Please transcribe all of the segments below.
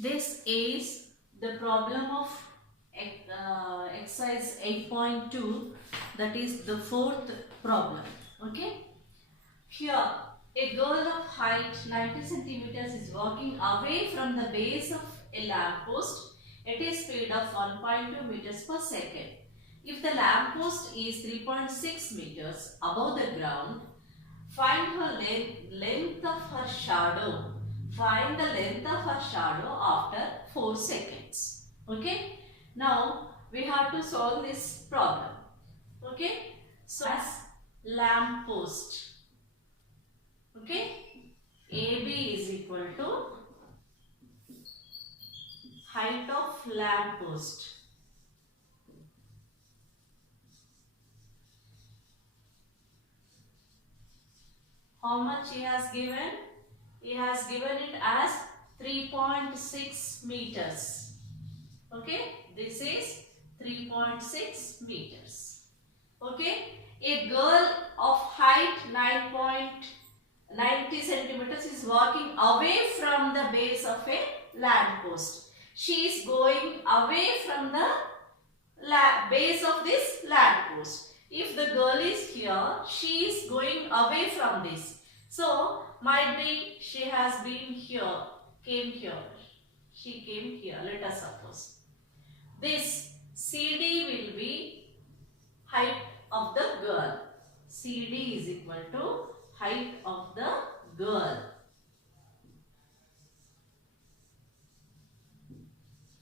This is the problem of exercise 8.2, that is the fourth problem. Okay. Here, a girl of height 90 centimeters is walking away from the base of a lamppost at a speed of 1.2 meters per second. If the lamppost is 3.6 meters above the ground, find her length of her shadow. Find the length of her shadow after 4 seconds. Okay. Now, we have to solve this problem. Okay. So, as lamppost. Okay, AB is equal to height of lamppost. How much he has given? He has given it as 3.6 meters. Okay, this is 3.6 meters. Okay, a girl of height 9.90 centimeters is walking away from the base of a lamppost. She is going away from the base of this lamppost. If the girl is here, she is going away from this. So, might be she has been here, came here. She came here, let us suppose. This CD will be height of the girl. CD is equal to height of the girl.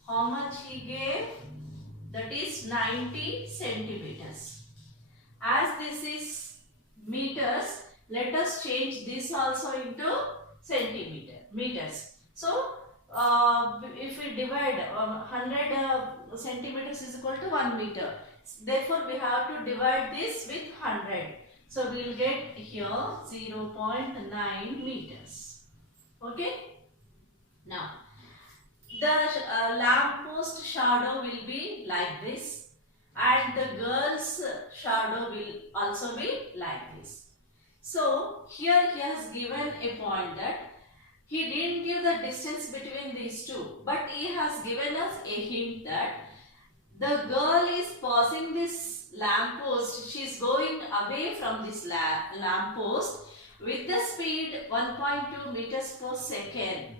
How much he gave? That is 90 centimeters. As this is meters, let us change this also into meters. So, if we divide 100 centimeters is equal to 1 meter. Therefore, we have to divide this with 100. So, we will get here 0.9 meters. Okay. Now, the lamppost shadow will be like this, and the girl's shadow will also be like this. So, here he has given a point that he didn't give the distance between these two, but he has given us a hint that the girl is passing this lamppost. She is going away from this lamppost with the speed 1.2 meters per second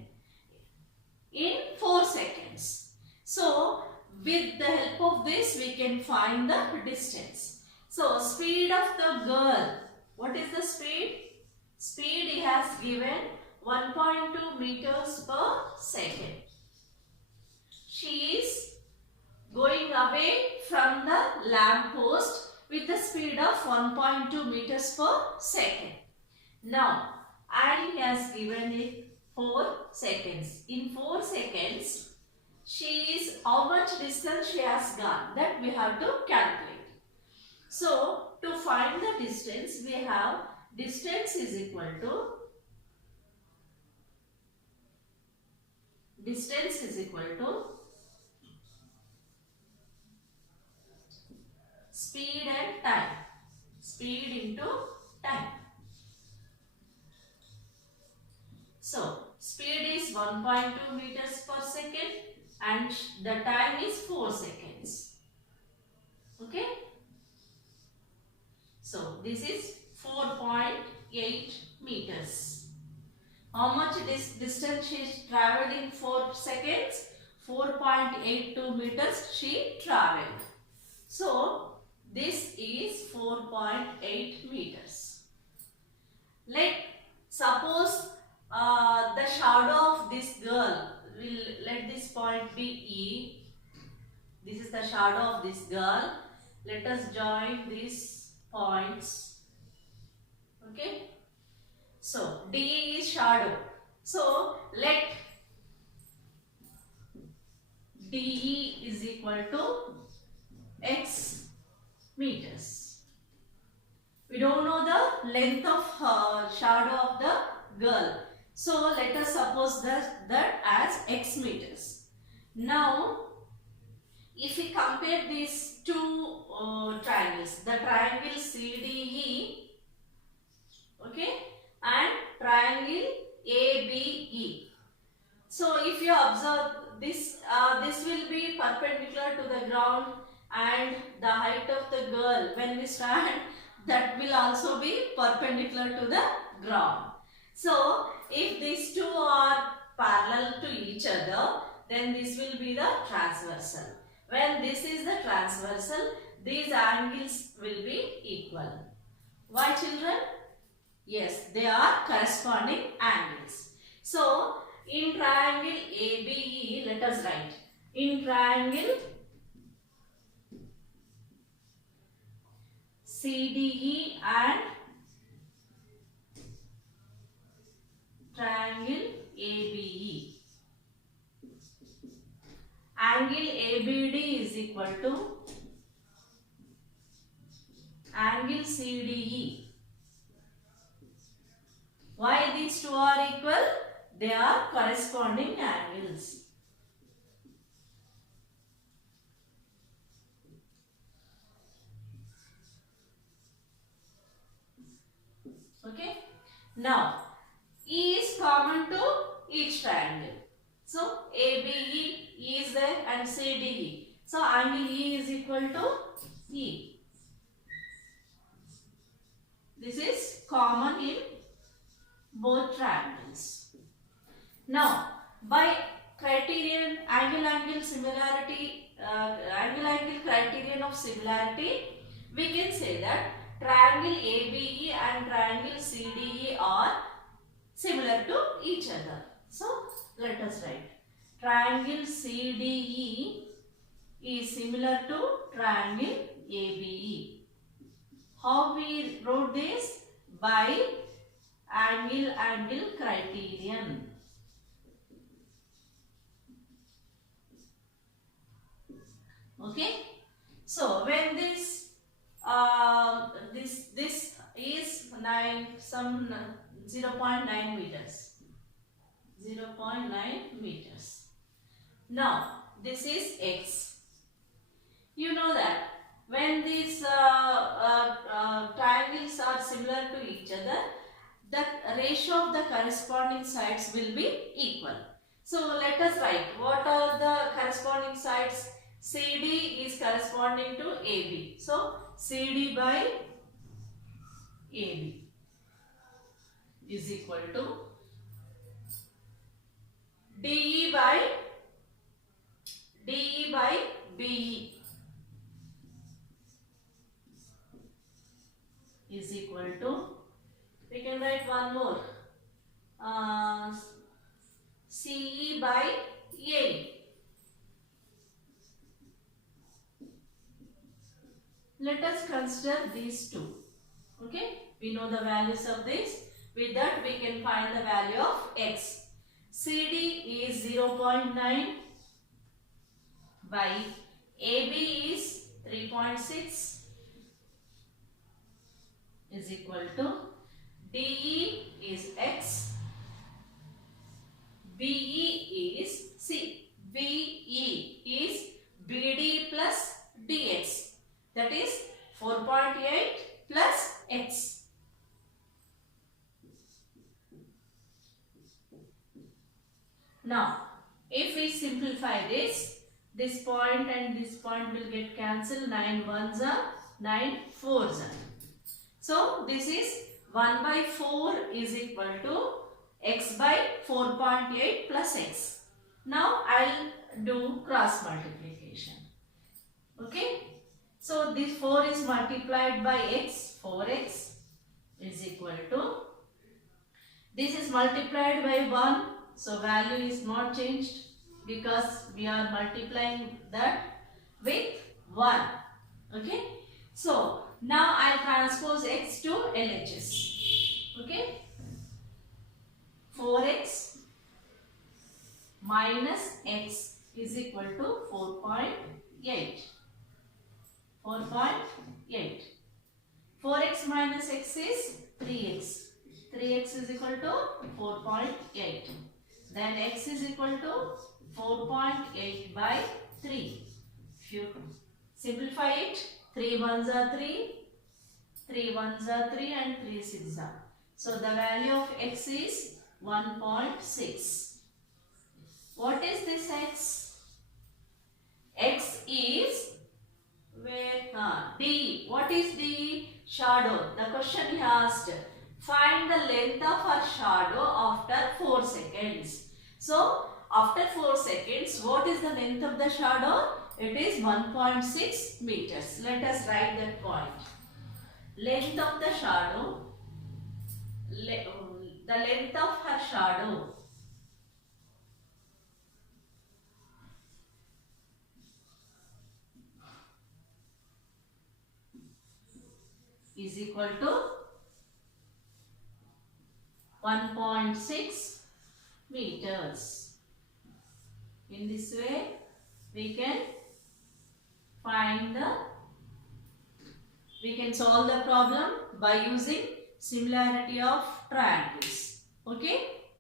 in 4 seconds. So, with the help of this, we can find the distance. So, speed of the girl. What is the speed? Speed he has given 1.2 meters per second. She is going away from the lamppost with the speed of 1.2 meters per second. Now, and he has given it 4 seconds. In 4 seconds, how much distance she has gone, that we have to calculate. So, to find the distance, we have distance is equal to speed and time. Speed into time. So, speed is 1.2 meters per second and the time is 4 seconds. Okay. So, this is 4.8 meters. How much distance she travelled in 4 seconds? 4.82 meters she travelled. So, this is 4.8 meters. Suppose the shadow of this girl, let this point be E. This is the shadow of this girl. Let us join these points. Okay. So, D is shadow. So, let DE is equal to X meters. We don't know the length of shadow of the girl. So, let us suppose that as X meters. Now, if we compare these two triangles, the triangle CDE, okay, and triangle ABE. So if you observe this, this will be perpendicular to the ground, and the height of the girl when we stand, that will also be perpendicular to the ground. So if these two are parallel to each other, then this will be the transversal. When this is the transversal, these angles will be equal. Why, children? Yes, they are corresponding angles. So, in triangle ABE, let us write. In triangle CDE and triangle ABE, angle ABD is equal to angle CDE. Why these two are equal? They are corresponding angles. Okay. Now, E is common to each triangle. So, ABE is there and CDE. So, angle E is equal to E. This is common in both triangles. Now, by criterion angle similarity, angle criterion of similarity, we can say that triangle ABE and triangle CDE are similar to each other. So, let us write. Triangle CDE is similar to triangle ABE. How we wrote this? By angle criterion. Okay. So when this this is 0.9 meters. 0.9 meters. Now this is x. You know that when these triangles are similar to each other, the ratio of the corresponding sides will be equal. So let us write what are the corresponding sides. CD is corresponding to AB. So CD by AB is equal to DE by BE is equal to, we can write one more, CE by AE. Let us consider these two. Okay, we know the values of this. With that, we can find the value of x. CD is 0.9 by AB is 3.6 is equal to DE is x, BE is BE is BD plus DX, that is 4.8 plus x. Now, if we simplify this point and this point will get cancelled. 9 ones are 9 fours are. So this is 1 by 4 is equal to x by 4.8 plus x. Now I'll do cross multiplication. Okay. So this 4 is multiplied by x, 4x is equal to, this is multiplied by 1, so value is not changed because we are multiplying that with 1. Okay. So now I'll transpose x to LHS. Okay. 4x minus x is equal to 4.8. 4.8. 4x minus x is 3x. 3x is equal to 4.8. Then x is equal to 4.8 by 3. If you simplify it, 3 ones are 3, 3 ones are 3 and 3 6 are. So the value of x is 1.6. this x? X is where? D. What is D? Shadow. The question he asked. Find the length of a shadow after 4 seconds. So, after 4 seconds, what is the length of the shadow? It is 1.6 meters. Let us write that point. Length of the shadow. The length of her shadow is equal to 1.6 meters. In this way, we can solve the problem by using similarity of triangles. Okay.